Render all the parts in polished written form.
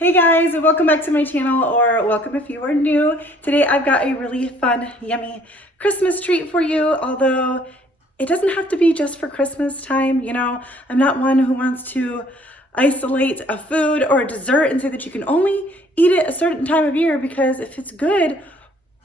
Hey guys, welcome back to my channel, or welcome if you are new. Today I've got a really fun, yummy Christmas treat for you, although it doesn't have to be just for Christmas time. You know, I'm not one who wants to isolate a food or a dessert and say that you can only eat it a certain time of year, because if it's good,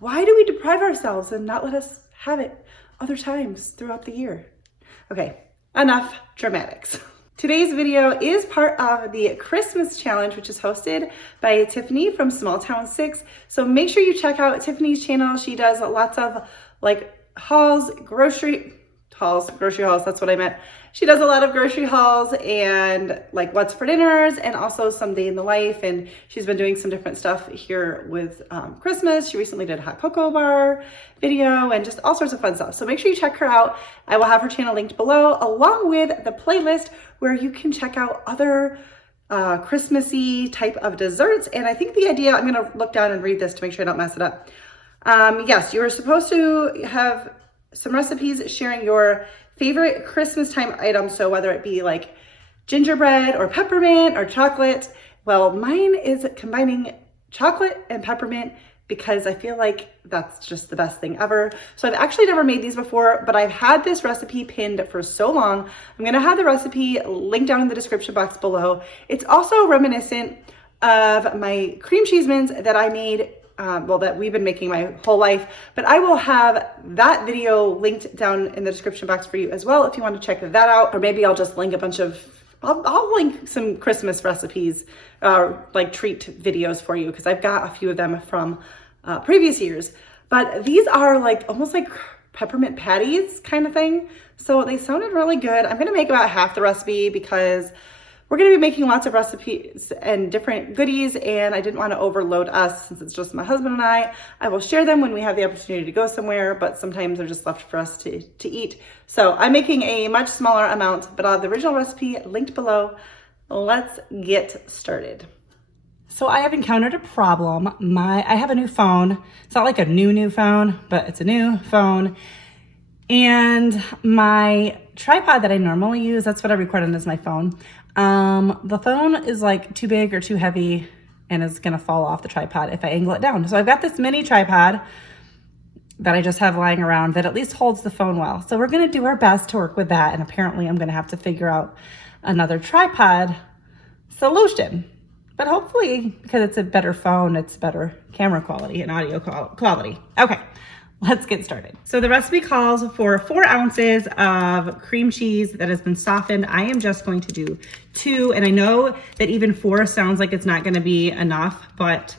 why do we deprive ourselves and not let us have it other times throughout the year? Okay, enough dramatics. Today's video is part of the Christmas challenge, which is hosted by Tiffany from Small Town 6. So make sure you check out Tiffany's channel. She does lots of like hauls, grocery hauls, that's what I meant. She does a lot of grocery hauls and like what's for dinners, and also some day in the life. And she's been doing some different stuff here with Christmas. She recently did a hot cocoa bar video and just all sorts of fun stuff. So make sure you check her out. I will have her channel linked below, along with the playlist where you can check out other Christmassy type of desserts. And I think the idea, I'm gonna look down and read this to make sure I don't mess it up. Yes, you are supposed to have some recipes sharing your favorite Christmas time items. So whether it be like gingerbread or peppermint or chocolate. Well, mine is combining chocolate and peppermint because I feel like that's just the best thing ever. So I've actually never made these before, but I've had this recipe pinned for so long. I'm gonna have the recipe linked down in the description box below. It's also reminiscent of my cream cheese mints that I made, that we've been making my whole life, but I will have that video linked down in the description box for you as well if you want to check that out. Or maybe I'll just link a bunch of, I'll link some Christmas recipes, like treat videos for you, because I've got a few of them from previous years. But these are like almost like peppermint patties kind of thing. So they sounded really good. I'm gonna make about half the recipe because we're gonna be making lots of recipes and different goodies, and I didn't want to overload us since it's just my husband and I. I will share them when we have the opportunity to go somewhere, but sometimes they're just left for us to eat. So I'm making a much smaller amount, but I'll have the original recipe linked below. Let's get started. So I have encountered a problem. I have a new phone. It's not like a new phone, but it's a new phone. And my tripod that I normally use, that's what I record on, is my phone. The phone is like too big or too heavy and is gonna fall off the tripod if I angle it down. So I've got this mini tripod that I just have lying around that at least holds the phone well. So we're gonna do our best to work with that, and apparently I'm gonna have to figure out another tripod solution. But hopefully, because it's a better phone, it's better camera quality and audio quality. Okay, let's get started. So the recipe calls for 4 ounces of cream cheese that has been softened. I am just going to do 2, and I know that even 4 sounds like it's not gonna be enough, but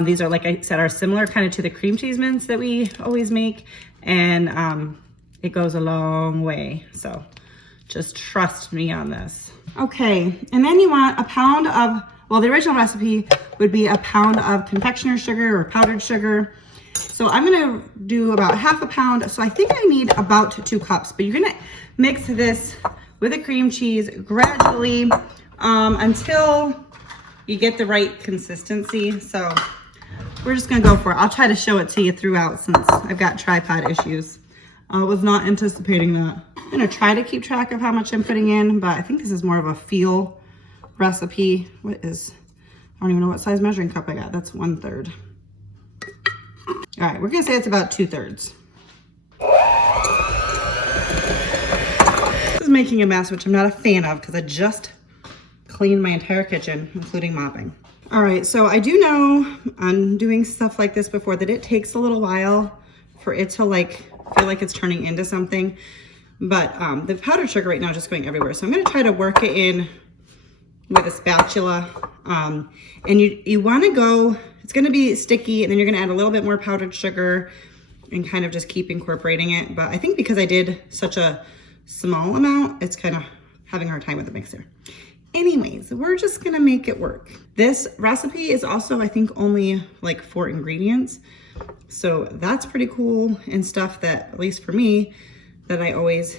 these are, like I said, are similar kind of to the cream cheese mints that we always make, and it goes a long way. So just trust me on this. Okay, and then you want a pound of, well, the original recipe would be a pound of confectioner's sugar or powdered sugar. So I'm gonna do about half a pound. So I think I need about 2 cups, but you're gonna mix this with the cream cheese gradually until you get the right consistency. So we're just gonna go for it. I'll try to show it to you throughout since I've got tripod issues. I was not anticipating that. I'm gonna try to keep track of how much I'm putting in, but I think this is more of a feel recipe. I don't even know what size measuring cup I got. That's 1/3. All right, we're gonna say it's about 2/3. This is making a mess, which I'm not a fan of because I just cleaned my entire kitchen, including mopping. All right, so I do know on doing stuff like this before that it takes a little while for it to like feel like it's turning into something. But the powdered sugar right now is just going everywhere. So I'm gonna try to work it in with a spatula. And you wanna go, it's gonna be sticky, and then you're gonna add a little bit more powdered sugar and kind of just keep incorporating it. But I think because I did such a small amount, it's kind of having a hard time with the mixer. Anyways, we're just gonna make it work. This recipe is also, I think, only like 4 ingredients. So that's pretty cool, and stuff that, at least for me, that I always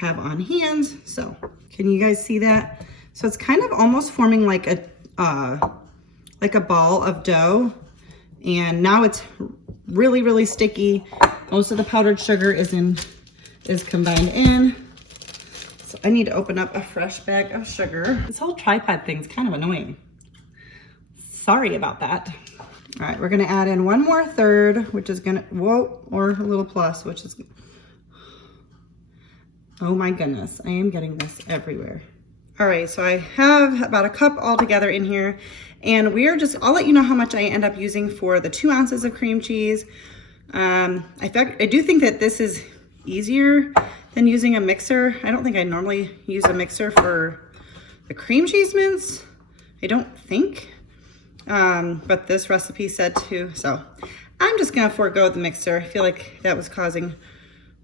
have on hand. So can you guys see that? So it's kind of almost forming like a ball of dough. And now it's really, really sticky. Most of the powdered sugar is combined in. So I need to open up a fresh bag of sugar. This whole tripod thing is kind of annoying. Sorry about that. All right, we're gonna add in 1 more third, which is gonna, whoa, or a little plus, which is, oh my goodness, I am getting this everywhere. All right, so I have about a cup altogether in here, and we're just, I'll let you know how much I end up using for the 2 ounces of cream cheese. I do think that this is easier than using a mixer. I don't think I normally use a mixer for the cream cheese mince. I don't think, but this recipe said to, so I'm just gonna forego the mixer. I feel like that was causing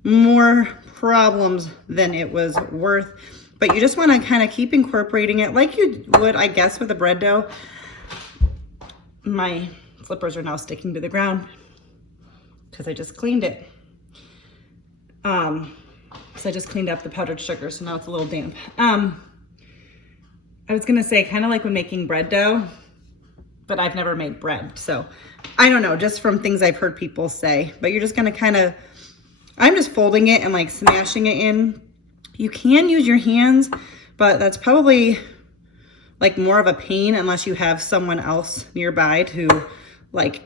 more problems than it was worth, but you just wanna kind of keep incorporating it like you would, I guess, with a bread dough. My flippers are now sticking to the ground because I just cleaned it. So I just cleaned up the powdered sugar, so now it's a little damp. I was gonna say kind of like when making bread dough, but I've never made bread. So I don't know, just from things I've heard people say, but you're just gonna kind of, I'm just folding it and like smashing it in. You can use your hands, but that's probably like more of a pain unless you have someone else nearby to like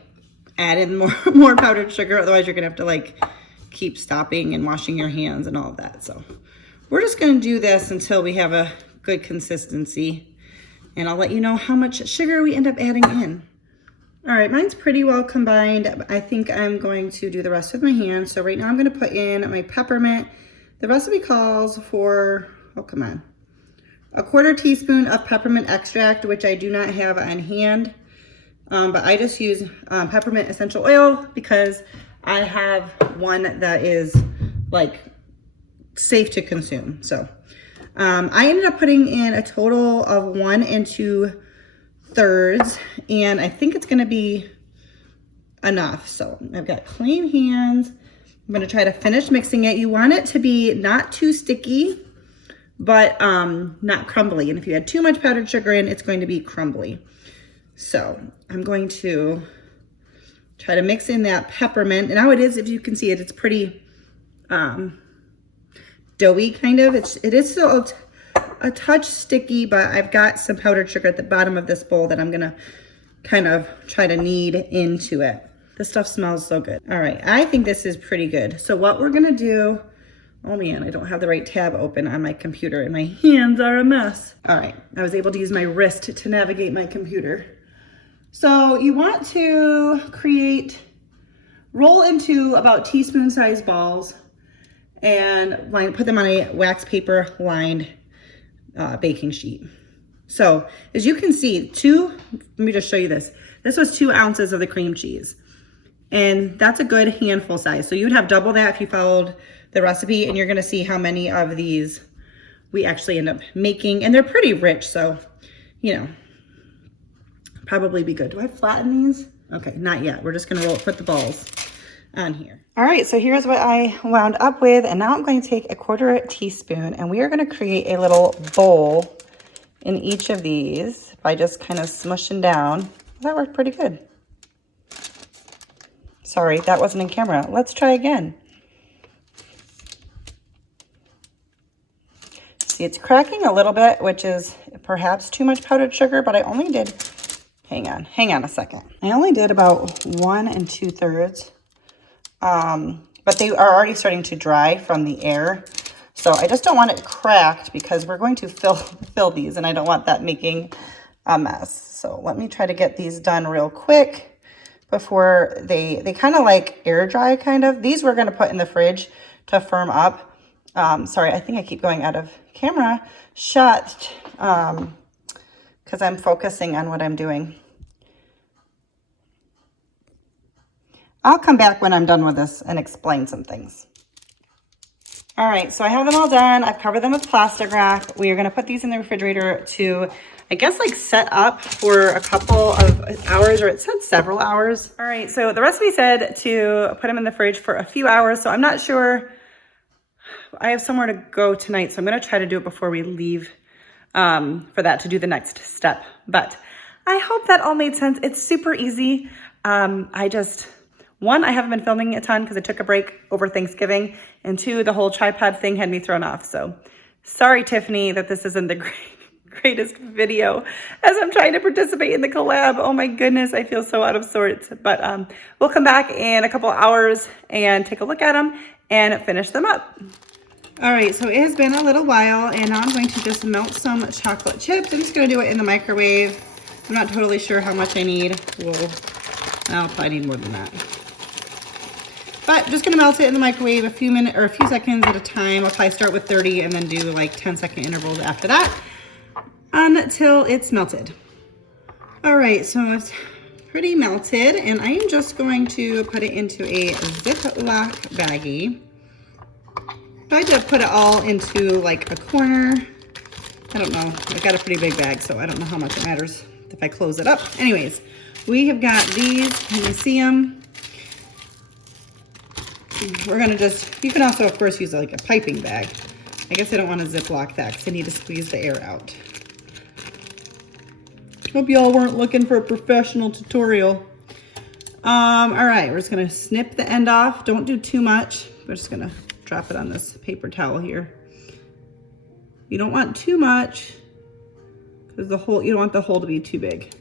add in more powdered sugar. Otherwise you're gonna have to like keep stopping and washing your hands and all of that. So we're just gonna do this until we have a good consistency, and I'll let you know how much sugar we end up adding in. All right, mine's pretty well combined. I think I'm going to do the rest with my hands. So right now I'm gonna put in my peppermint. The recipe calls for, oh come on, a 1/4 teaspoon of peppermint extract, which I do not have on hand, but I just use peppermint essential oil because I have one that is like safe to consume. So I ended up putting in a total of 1 2/3, and I think it's gonna be enough. So I've got clean hands. I'm gonna try to finish mixing it. You want it to be not too sticky, but not crumbly. And if you add too much powdered sugar in, it's going to be crumbly. So I'm going to try to mix in that peppermint. And now it is, if you can see it, it's pretty doughy kind of. It is still a touch sticky, but I've got some powdered sugar at the bottom of this bowl that I'm gonna kind of try to knead into it. This stuff smells so good. All right, I think this is pretty good. So what we're gonna do, oh man, I don't have the right tab open on my computer and my hands are a mess. All right, I was able to use my wrist to navigate my computer. So you want to roll into about teaspoon-sized balls and put them on a wax paper lined baking sheet. So as you can see, let me just show you this. This was 2 ounces of the cream cheese, and that's a good handful size. So you would have double that if you followed the recipe, and you're gonna see how many of these we actually end up making, and they're pretty rich, so you know, probably be good. Do I flatten these? Okay, not yet. We're just gonna put the balls on here. All right, so here's what I wound up with, and now I'm going to take a 1/4 teaspoon, and we are gonna create a little bowl in each of these by just kind of smushing down. That worked pretty good. Sorry, that wasn't in camera. Let's try again. See, it's cracking a little bit, which is perhaps too much powdered sugar, but I only did, hang on a second. I only did about 1 2/3. But they are already starting to dry from the air. So I just don't want it cracked because we're going to fill these, and I don't want that making a mess. So let me try to get these done real quick before they kind of like air dry kind of. These we're gonna put in the fridge to firm up. Sorry, I think I keep going out of camera shot because I'm focusing on what I'm doing. I'll come back when I'm done with this and explain some things. All right, so I have them all done. I've covered them with plastic wrap. We are gonna put these in the refrigerator to, I guess, like set up for a couple of hours, or it said several hours. All right, so the recipe said to put them in the fridge for a few hours, so I'm not sure. I have somewhere to go tonight, so I'm gonna try to do it before we leave for that to do the next step. But I hope that all made sense. It's super easy. One, I haven't been filming a ton because I took a break over Thanksgiving, and 2, the whole tripod thing had me thrown off. So sorry, Tiffany, that this isn't the greatest video as I'm trying to participate in the collab. Oh my goodness, I feel so out of sorts. But we'll come back in a couple hours and take a look at them and finish them up. All right, so it has been a little while, and now I'm going to just melt some chocolate chips. I'm just going to do it in the microwave. I'm not totally sure how much I need. I'll probably need more than that. But just going to melt it in the microwave a few minutes or a few seconds at a time. I'll probably start with 30 and then do like 10-second intervals after that until it's melted. All right, so it's pretty melted, and I am just going to put it into a Ziploc baggie. I tried to put it all into like a corner. I don't know. I got a pretty big bag, so I don't know how much it matters if I close it up. Anyways, we have got these. Can you see them? We're gonna just, you can also of course use like a piping bag. I guess I don't want to Ziploc that because I need to squeeze the air out. Hope y'all weren't looking for a professional tutorial. All right, we're just gonna snip the end off. Don't do too much. We're just gonna drop it on this paper towel here. You don't want too much because the hole, you don't want the hole to be too big.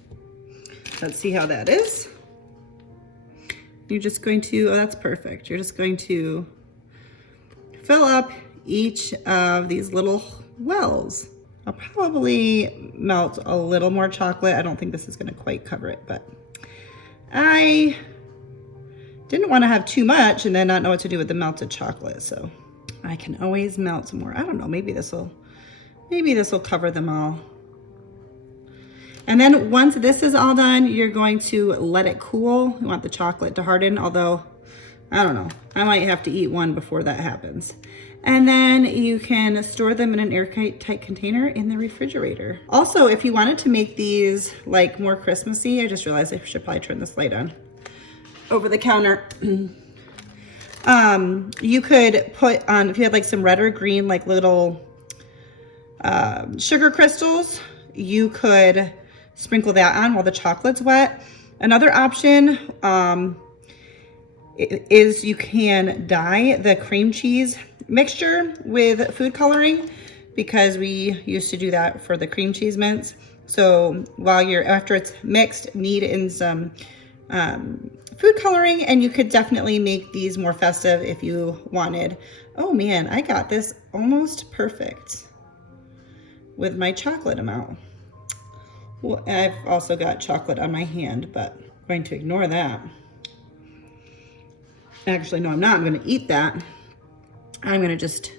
Let's see how that is. You're just going to, oh, that's perfect. You're just going to fill up each of these little wells. I'll probably melt a little more chocolate. I don't think this is gonna quite cover it, but I didn't want to have too much and then not know what to do with the melted chocolate. So I can always melt some more. I don't know, maybe this will cover them all. And then once this is all done, you're going to let it cool. You want the chocolate to harden, although I don't know, I might have to eat one before that happens. And then you can store them in an airtight container in the refrigerator. Also, if you wanted to make these like more Christmassy, I just realized I should probably turn this light on over the counter. You could put on, if you had like some red or green, like little sugar crystals, you could sprinkle that on while the chocolate's wet. Another option is you can dye the cream cheese mixture with food coloring, because we used to do that for the cream cheese mints. So while after it's mixed, knead in some food coloring, and you could definitely make these more festive if you wanted. Oh man, I got this almost perfect with my chocolate amount. Well, I've also got chocolate on my hand, but I'm going to ignore that. Actually, no, I'm not. I'm going to eat that. I'm going to just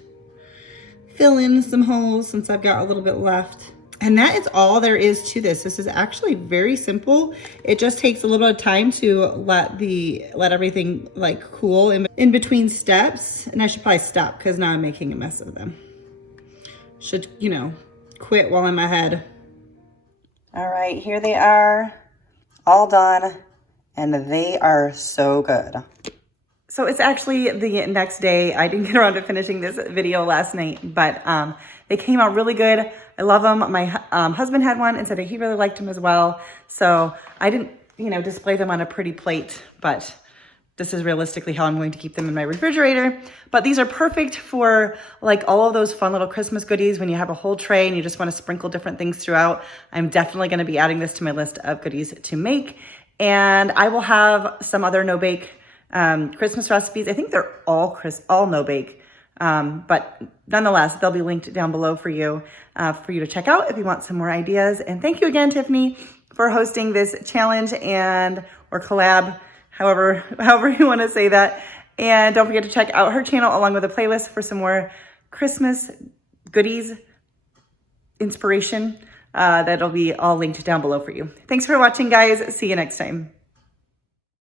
fill in some holes since I've got a little bit left. And that is all there is to this. This is actually very simple. It just takes a little bit of time to let everything like cool in between steps. And I should probably stop because now I'm making a mess of them. Should, you know, quit while I'm ahead. All right, here they are, all done, and they are so good. So it's actually the next day. I didn't get around to finishing this video last night, but they came out really good. I love them. My husband had one and said that he really liked them as well. So I didn't, you know, display them on a pretty plate, but this is realistically how I'm going to keep them in my refrigerator. But these are perfect for like all of those fun little Christmas goodies when you have a whole tray and you just want to sprinkle different things throughout. I'm definitely going to be adding this to my list of goodies to make. And I will have some other no-bake Christmas recipes. I think they're all no-bake. But nonetheless, they'll be linked down below for you to check out if you want some more ideas. And thank you again, Tiffany, for hosting this challenge or collab, however you want to say that. And don't forget to check out her channel along with a playlist for some more Christmas goodies, inspiration. That'll be all linked down below for you. Thanks for watching, guys. See you next time.